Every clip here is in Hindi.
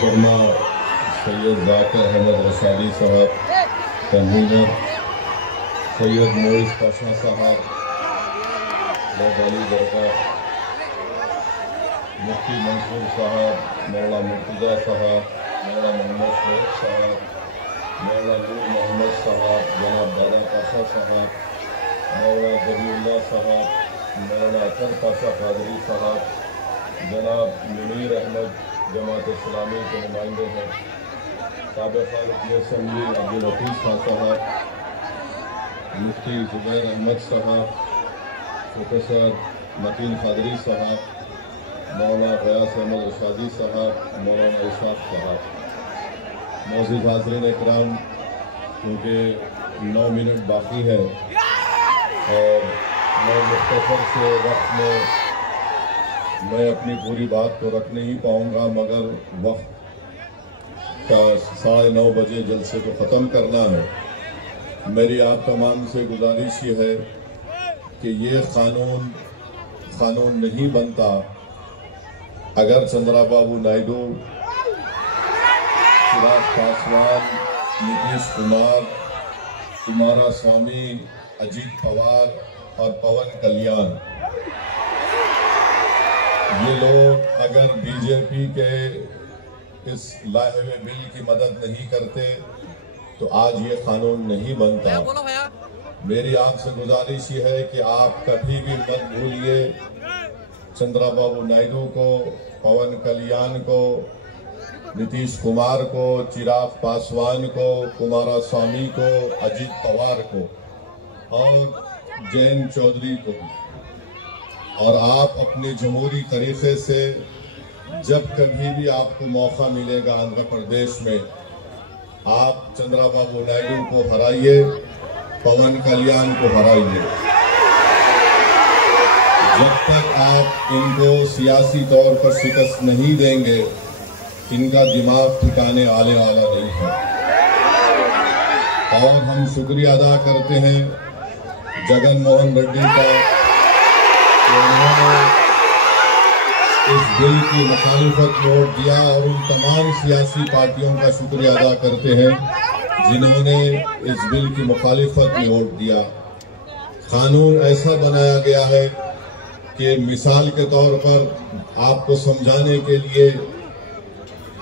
फरमा सैयद ज़ाकिर अहमद रसाली साहब, कन्वीनर सैयद मोइस पाशा साहब, दरगाह मुफ्ती मंसूर साहब, मौलाना मुर्तज़ा साहब, मौलाना मोहम्मद शोएब साहब, मौलाना नूर मोहम्मद साहब, जनाब दादा पाशा साहब, मौलाना जबीउल्लाह साहब, मौलाना अतर पाशा कादरी साहब, जनाब मुनीर अहमद जमात इस्लामी के नुमाइंदे हैं, साबिक़ा रुकन असम्बली अब्दुल लतीफ़ खान साहब, मुफ्ती ज़ुबैर अहमद साहब, प्रोफेसर मतीन कादरी साहब, मौलाना ग़यास अहमद रशादी साहब, मौलाना इसाक़ साहब, मौजूद हाज़रीन इकराम, क्योंकि 9 मिनट बाकी है और मैं मुख्तसर से वक्त में मैं अपनी पूरी बात तो रख नहीं पाऊंगा, मगर वक्त का 9:30 बजे जलसे को ख़त्म करना है। मेरी आप तमाम से गुजारिश ये है कि ये क़ानून नहीं बनता अगर चंद्राबाबू नायडू, चिराग पासवान, नीतीश कुमार, कुमारास्वामी, अजीत पवार और पवन कल्याण ये लोग अगर बीजेपी के इस लाए हुए बिल की मदद नहीं करते तो आज ये कानून नहीं बनता। मेरी आपसे गुजारिश ये है कि आप कभी भी मत भूलिए चंद्राबाबू नायडू को, पवन कल्याण को, नीतीश कुमार को, चिराग पासवान को, कुमारास्वामी को, अजीत पवार को और जयंत चौधरी को। और आप अपने जमहूरी तरीके से जब कभी भी आपको मौका मिलेगा आंध्र प्रदेश में, आप चंद्राबाबू नायडू को हराइए, पवन कल्याण को हराइए। जब तक आप इनको सियासी तौर पर शिकस्त नहीं देंगे, इनका दिमाग ठिकाने आने वाला नहीं है। और हम शुक्रिया अदा करते हैं जगन मोहन रेड्डी का, उन्होंने इस बिल की मुखालिफत में वोट दिया, और उन तमाम सियासी पार्टियों का शुक्रिया अदा करते हैं जिन्होंने इस बिल की मुखालिफत में वोट दिया। कानून ऐसा बनाया गया है कि मिसाल के तौर पर आपको समझाने के लिए,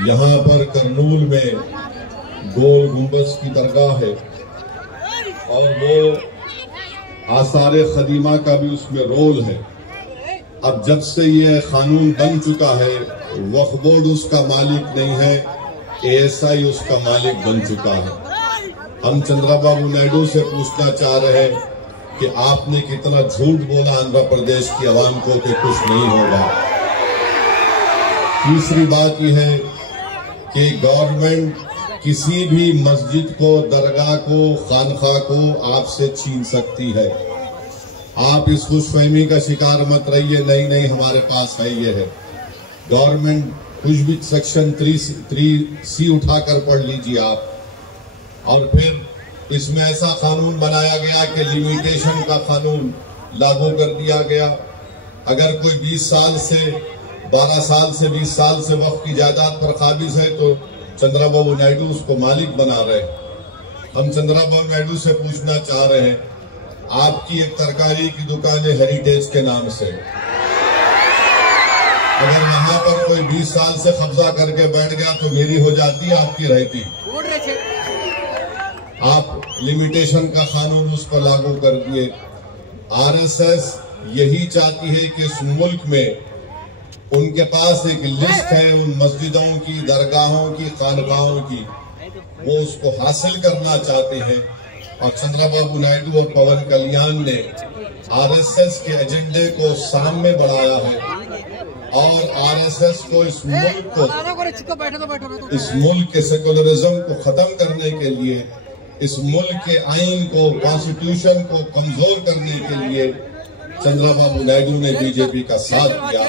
यहाँ पर करनूल में गोल गुंबज की दरगाह है और वो आसारे खदीमा का भी उसमें रोल है। अब जब से ये कानून बन चुका है, वक्फ बोर्ड उसका मालिक नहीं है, ASI उसका मालिक बन चुका है। हम चंद्राबाबू नायडू से पूछना चाह रहे हैं कि आपने कितना झूठ बोला आंध्र प्रदेश की आवाम को कि कुछ नहीं होगा। तीसरी बात यह है कि गवर्नमेंट किसी भी मस्जिद को, दरगाह को, खानखा को आपसे छीन सकती है। आप इस खुशफहमी का शिकार मत रहिए, नहीं हमारे पास है, ये है। गवर्नमेंट कुछ भी सेक्शन 3C उठाकर पढ़ लीजिए आप। और फिर इसमें ऐसा कानून बनाया गया कि लिमिटेशन का कानून लागू कर दिया गया। अगर कोई 20 साल से 12 साल से 20 साल से वक्फ की जायदाद पर काबिज है तो चंद्राबाबू नायडू उसको मालिक बना रहे। हम चंद्राबाबू नायडू से पूछना चाह रहे हैं, आपकी एक तरकारी की दुकान है हेरिटेज के नाम से, अगर वहां पर कोई 20 साल से कब्जा करके बैठ गया तो मेरी हो जाती, आपकी रहती। आप लिमिटेशन का कानून उस पर लागू कर दिए। RSS यही चाहती है कि इस मुल्क में उनके पास एक लिस्ट है उन मस्जिदों की, दरगाहों की, खानकाहों की, वो उसको हासिल करना चाहते हैं। और चंद्राबाबू नायडू और पवन कल्याण ने RSS के एजेंडे को सामने बढ़ाया है और RSS को इस मुल्क के सेकुलरिज्म को खत्म करने के लिए, इस मुल्क के आइन को, कॉन्स्टिट्यूशन को कमजोर करने के लिए चंद्राबाबू नायडू ने बीजेपी का साथ दिया।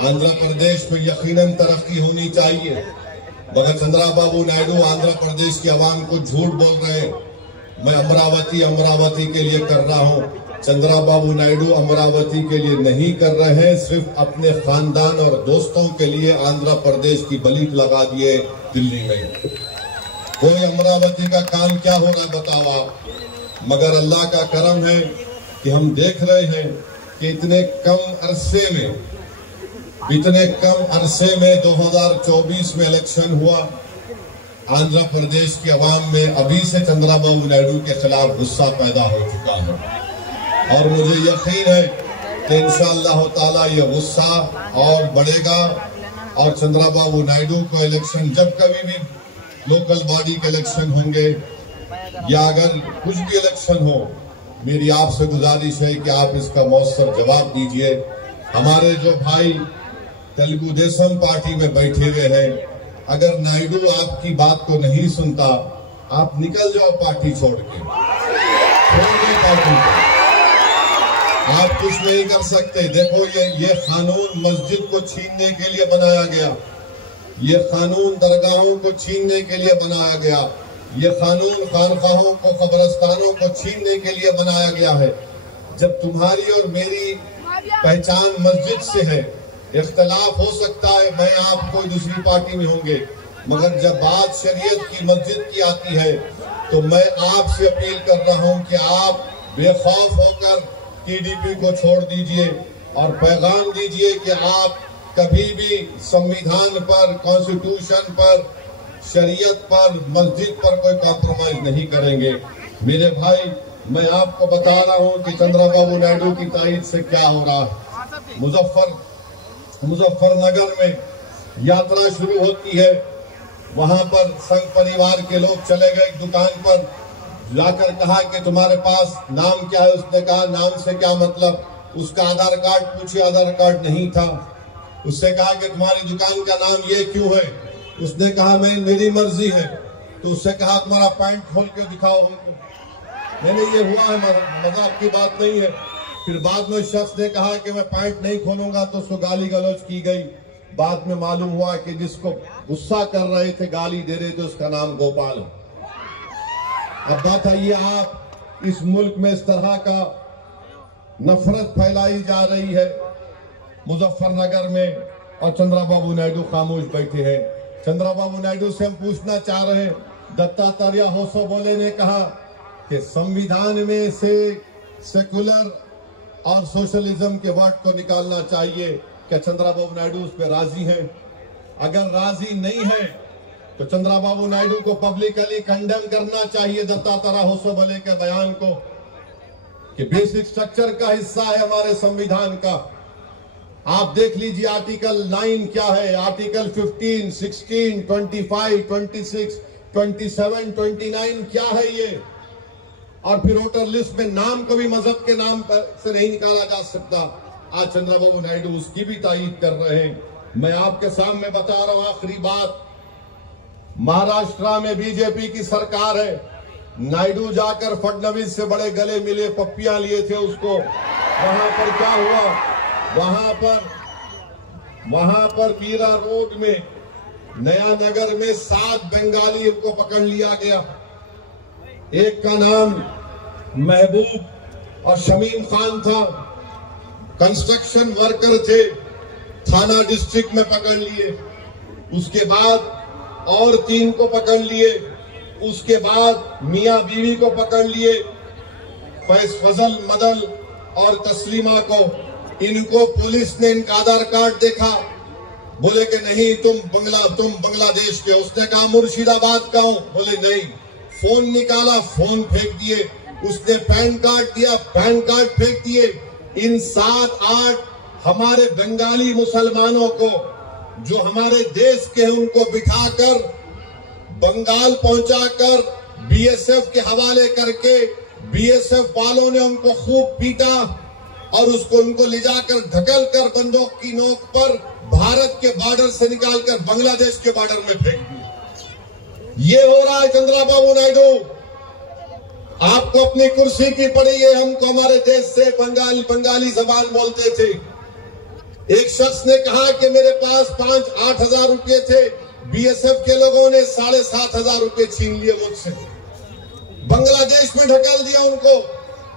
आंध्र प्रदेश में यकीनन तरक्की होनी चाहिए, मगर चंद्राबाबू नायडू आंध्र प्रदेश की आवाम को झूठ बोल रहे हैं। मैं अमरावती के लिए कर रहा हूं। चंद्रबाबू नायडू अमरावती के लिए नहीं कर रहे हैं, सिर्फ अपने खानदान और दोस्तों के लिए आंध्र प्रदेश की बलीक लगा दिए दिल्ली में। कोई अमरावती का काम क्या हो रहा है बताओ आप। मगर अल्लाह का करम है कि हम देख रहे हैं कि इतने कम अरसे में 2024 में इलेक्शन हुआ। आंध्र प्रदेश की आवाम में अभी से चंद्रबाबू नायडू के खिलाफ गुस्सा पैदा हो चुका है और मुझे यकीन है कि इंशाअल्लाह ताला ये गुस्सा और बढ़ेगा और चंद्रबाबू नायडू को इलेक्शन जब कभी भी लोकल बॉडी के इलेक्शन होंगे या अगर कुछ भी इलेक्शन हो, मेरी आपसे गुजारिश है कि आप इसका मौसर जवाब दीजिए। हमारे जो भाई तेलुगु देशम पार्टी में बैठे हुए हैं, अगर नायडू आपकी बात को नहीं सुनता, आप निकल जाओ पार्टी छोड़ के, छोड़ दो पार्टी को। आप कुछ नहीं कर सकते। देखो ये कानून मस्जिद को छीनने के लिए बनाया गया, ये कानून दरगाहों को छीनने के लिए बनाया गया, ये कानून खानकाहों को, कब्रिस्तानों को छीनने के लिए बनाया गया है। जब तुम्हारी और मेरी पहचान मस्जिद से है, इख्तलाफ हो सकता है मैं आप कोई दूसरी पार्टी में होंगे, मगर जब बात शरीयत की मस्जिद की आती है तो मैं आपसे अपील कर रहा हूं कि आप बेखौफ होकर टीडीपी को छोड़ दीजिए और पैगाम दीजिए कि आप कभी भी संविधान पर, कॉन्स्टिट्यूशन पर, शरीयत पर, मस्जिद पर कोई कॉम्प्रोमाइज नहीं करेंगे। मेरे भाई, मैं आपको बता रहा हूं कि चंद्रबाबू नायडू की तायद से क्या हो रहा है। मुजफ्फरनगर में यात्रा शुरू होती है, वहां पर संघ परिवार के लोग चले गए एक दुकान पर, जाकर कहा कि तुम्हारे पास नाम क्या है। उसने कहा नाम से क्या मतलब। उसका आधार कार्ड पूछे, आधार कार्ड नहीं था। उससे कहा कि तुम्हारी दुकान का नाम ये क्यों है। उसने कहा मेरी मर्जी है। तो उससे कहा तुम्हारा पैंट खोल के दिखाओ हमको। मैंने ये हुआ है, मजाक की बात नहीं है। फिर बाद में शख्स ने कहा कि मैं पैंट नहीं खोलूंगा, तो उसको गाली गलौज की गई। बाद में मालूम हुआ कि जिसको गुस्सा कर रहे थे, गाली दे रहे थे, उसका नाम गोपाल है। अब बात आइए, आप इस मुल्क में इस तरह का नफरत फैलाई जा रही है मुजफ्फरनगर में, और चंद्रबाबू नायडू खामोश बैठे हैं। चंद्रबाबू नायडू से हम पूछना चाह रहे हैं, दत्तात्रेय होसोबोले ने कहा कि संविधान में से सेकुलर और सोशलिज्म के वर्ड को निकालना चाहिए। क्या चंद्रबाबू नायडू उस पर राजी हैं? अगर राजी नहीं है तो चंद्रबाबू नायडू को पब्लिकली कंडेम करना चाहिए दत्तात्रेय होसोबोले के बयान को, कि बेसिक स्ट्रक्चर का हिस्सा है हमारे संविधान का। आप देख लीजिए आर्टिकल 9 क्या है, आर्टिकल 15, 16, 25, 26, 27, 29 क्या है ये। और फिर वोटर लिस्ट में नाम को भी मजहब के नाम पर से नहीं निकाला जा सकता। आज चंद्रबाबू नायडू उसकी भी तायीद कर रहे हैं। मैं आपके सामने बता रहा हूं आखिरी बात, महाराष्ट्र में बीजेपी की सरकार है। नायडू जाकर फडणवीस से बड़े गले मिले, पप्पियां लिए थे उसको। वहां पर क्या हुआ, वहां पर मीरा रोड में, नया नगर में 7 बंगाली को पकड़ लिया गया। एक का नाम महबूब और शमीम खान था, कंस्ट्रक्शन वर्कर थे, थाना डिस्ट्रिक्ट में पकड़ लिए। उसके बाद और 3 को पकड़ लिए। उसके बाद मियां बीवी को पकड़ लिए, फजल, मदल और तस्लीमा को। इनको पुलिस ने इनका आधार कार्ड देखा, बोले कि नहीं तुम बांग्लादेश के। उसने कहा मुर्शिदाबाद का हूं, बोले नहीं। फोन निकाला, फोन फेंक दिए। उसने पैन कार्ड दिया, पैन कार्ड फेंक दिए। इन 7-8 हमारे बंगाली मुसलमानों को जो हमारे देश के हैं उनको बिठाकर बंगाल पहुंचाकर बीएसएफ के हवाले करके बीएसएफ वालों ने उनको खूब पीटा और उनको ले जाकर ढकल कर बंदूक की नोक पर भारत के बॉर्डर से निकालकर बांग्लादेश के बॉर्डर में फेंक दिया। ये हो रहा है चंद्रबाबू नायडू। आपको अपनी कुर्सी की पड़ी है, हमको हमारे देश से बंगाली जबान बोलते थे। एक शख्स ने कहा कि मेरे पास 5-8 हजार रुपये थे, बीएसएफ के लोगों ने 7,500 रुपये छीन लिए मुझसे। बांग्लादेश में ढकेल दिया उनको।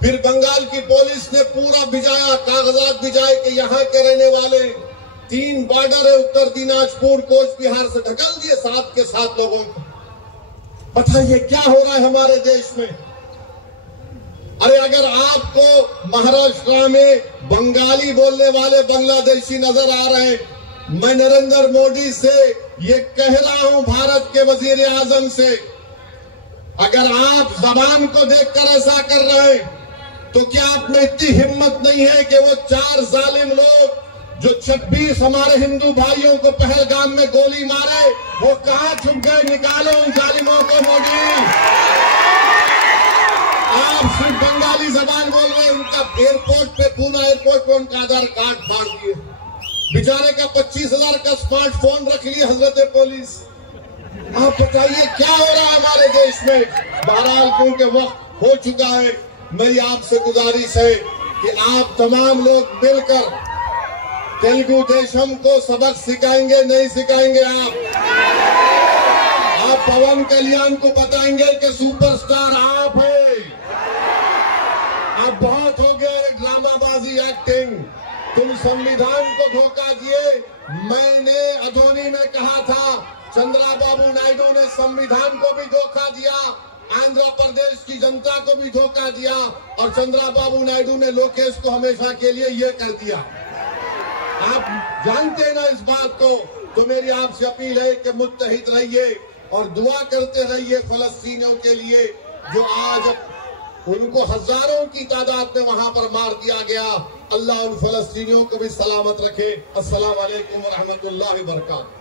फिर बंगाल की पुलिस ने पूरा भिजाया, कागजात भिजाए कि यहाँ के रहने वाले 3 बॉर्डर है, उत्तर दिनाजपुर, कोच बिहार से ढकेल दिए 7 के 7 लोगों को। बताइए क्या हो रहा है हमारे देश में। अरे अगर आपको महाराष्ट्र में बंगाली बोलने वाले बांग्लादेशी नजर आ रहे हैं, मैं नरेंद्र मोदी से ये कह रहा हूं, भारत के वजीर आजम से, अगर आप जबान को देखकर ऐसा कर रहे हैं तो क्या आप में इतनी हिम्मत नहीं है कि वो 4 जालिम लोग जो 26 हमारे हिंदू भाइयों को पहलगाम में गोली मारे, वो कहां छुप गए? निकालो उन जालिमों को मोदी। आप सिर्फ बंगाली जबान बोल रहे हैं। उनका एयरपोर्ट पे, पूना एयरपोर्ट पे उनका आधार कार्ड फाड़ दिए, बेचारे का 25,000 का स्मार्टफोन रख लिया हजरत पुलिस। आप बताइए क्या हो रहा है हमारे देश में। बहरहाल क्योंकि वक्त हो चुका है, मेरी आपसे गुजारिश है कि आप तमाम लोग मिलकर तेलुगु देशम को सबक सिखाएंगे, नहीं सिखाएंगे आप पवन कल्याण को बताएंगे कि सुपरस्टार आप हैं। अब बहुत हो गया ये ड्रामाबाजी, एक्टिंग। तुम संविधान को धोखा दिए। मैंने अधोनी में कहा था, चंद्राबाबू नायडू ने संविधान को भी धोखा दिया, आंध्र प्रदेश की जनता को भी धोखा दिया, और चंद्राबाबू नायडू ने लोकेश को हमेशा के लिए ये कर दिया। आप जानते हैं ना इस बात को। तो मेरी आपसे अपील है कि मुत्तहिद रहिए और दुआ करते रहिए फलस्तीनियों के लिए, जो आज उनको हजारों की तादाद में वहां पर मार दिया गया। अल्लाह उन फलस्तीनियों को भी सलामत रखे। अस्सलाम वालेकुम व रहमतुल्लाहि व बरकातहू।